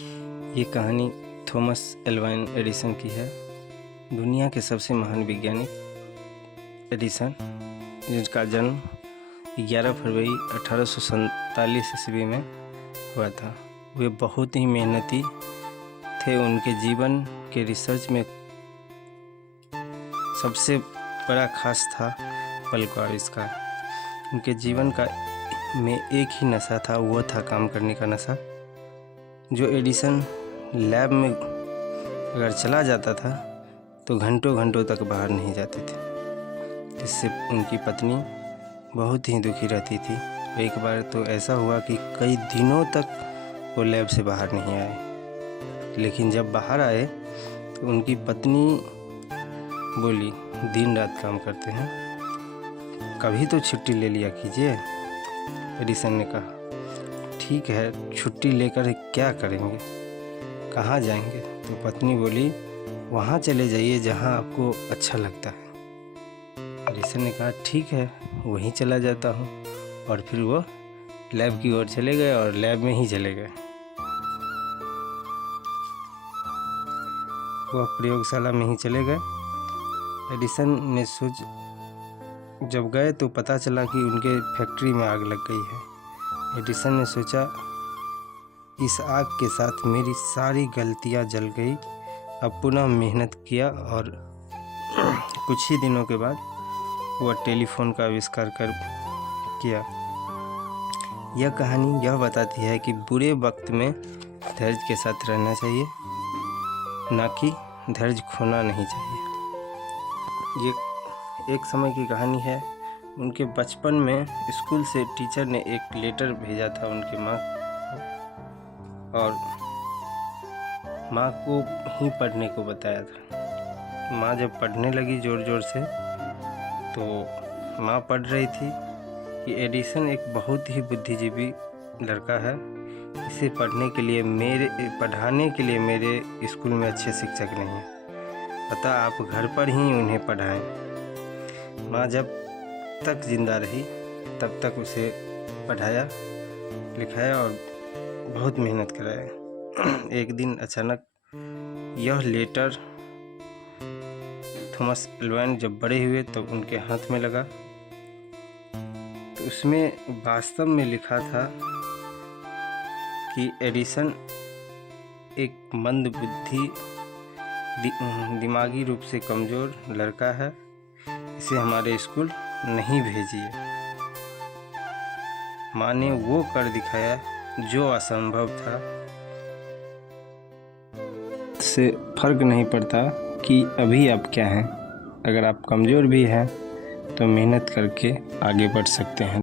ये कहानी Thomas Alva Edison की है। दुनिया के सबसे महान वैज्ञानिक एडिसन, जिनका जन्म 11 फरवरी 1847 ईस्वी में हुआ था। वे बहुत ही मेहनती थे। उनके जीवन के रिसर्च में सबसे बड़ा खास था बल्ब का आविष्कार। उनके जीवन का में एक ही नशा था, वो था काम करने का नशा। जो एडिसन लैब में अगर चला जाता था तो घंटों घंटों तक बाहर नहीं जाते थे, जिससे उनकी पत्नी बहुत ही दुखी रहती थी। एक बार तो ऐसा हुआ कि कई दिनों तक वो लैब से बाहर नहीं आए। लेकिन जब बाहर आए तो उनकी पत्नी बोली, दिन रात काम करते हैं, कभी तो छुट्टी ले लिया कीजिए। एडिसन ने कहा, ठीक है, छुट्टी लेकर क्या करेंगे, कहाँ जाएंगे? तो पत्नी बोली, वहाँ चले जाइए जहाँ आपको अच्छा लगता है। एडिसन ने कहा, ठीक है, वहीं चला जाता हूँ। और फिर वो लैब की ओर चले गए और लैब में ही चले गए। वह प्रयोगशाला में ही चले गए। एडिसन ने जब गए तो पता चला कि उनके फैक्ट्री में आग लग गई है। एडिसन ने सोचा, इस आग के साथ मेरी सारी गलतियां जल गई। अब पुनः मेहनत किया और कुछ ही दिनों के बाद वह टेलीफोन का आविष्कार किया। यह कहानी यह बताती है कि बुरे वक्त में धैर्य के साथ रहना चाहिए, ना कि धैर्य खोना नहीं चाहिए। ये एक समय की कहानी है। उनके बचपन में स्कूल से टीचर ने एक लेटर भेजा था उनकी माँ को, और माँ को ही पढ़ने को बताया था। माँ जब पढ़ने लगी ज़ोर ज़ोर से, तो माँ पढ़ रही थी कि एडिसन एक बहुत ही बुद्धिजीवी लड़का है। इसे पढ़ाने के लिए मेरे स्कूल में अच्छे शिक्षक नहीं हैं, अतः आप घर पर ही उन्हें पढ़ाएं। माँ जब तक जिंदा रही तब तक उसे पढ़ाया लिखाया और बहुत मेहनत कराया। एक दिन अचानक यह लेटर थॉमस एल्वा जब बड़े हुए तब उनके हाथ में लगा, तो उसमें वास्तव में लिखा था कि एडिसन एक मंदबुद्धि दिमागी रूप से कमज़ोर लड़का है, इसे हमारे स्कूल नहीं भेजिए। माँ ने वो कर दिखाया जो असंभव था। से फर्क नहीं पड़ता कि अभी आप क्या हैं, अगर आप कमज़ोर भी हैं तो मेहनत करके आगे बढ़ सकते हैं।